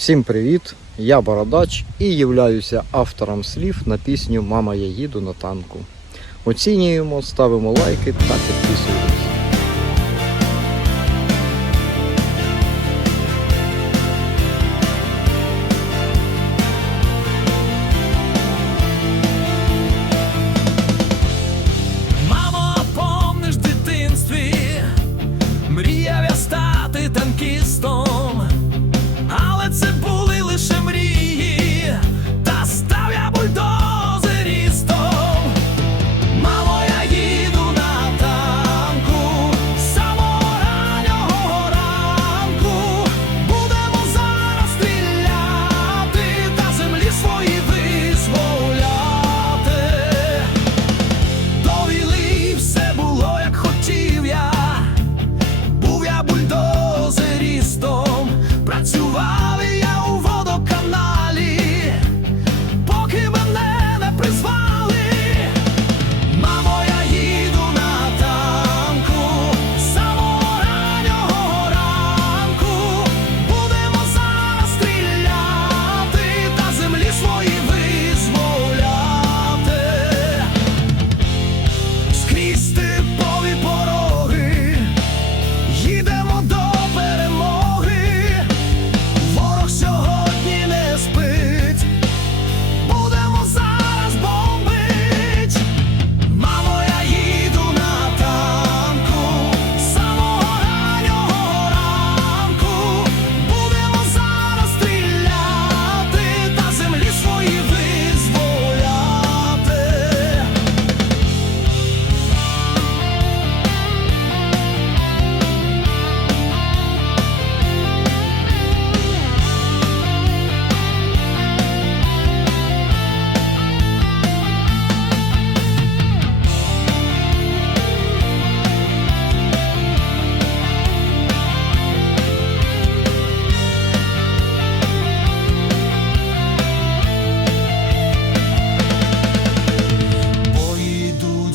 Всім привіт! Я Бородач і являюся автором слів на пісню Мама, я їду на танку. Оцінюємо, ставимо лайки та підписуємося. Мамо, помниш дитинстві, мріяв я стати танкістом.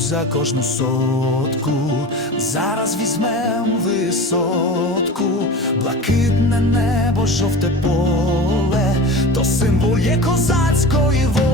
за кожну сотку, зараз візьмем висотку, блакитне небо, жовте поле, то символ є козацької волі.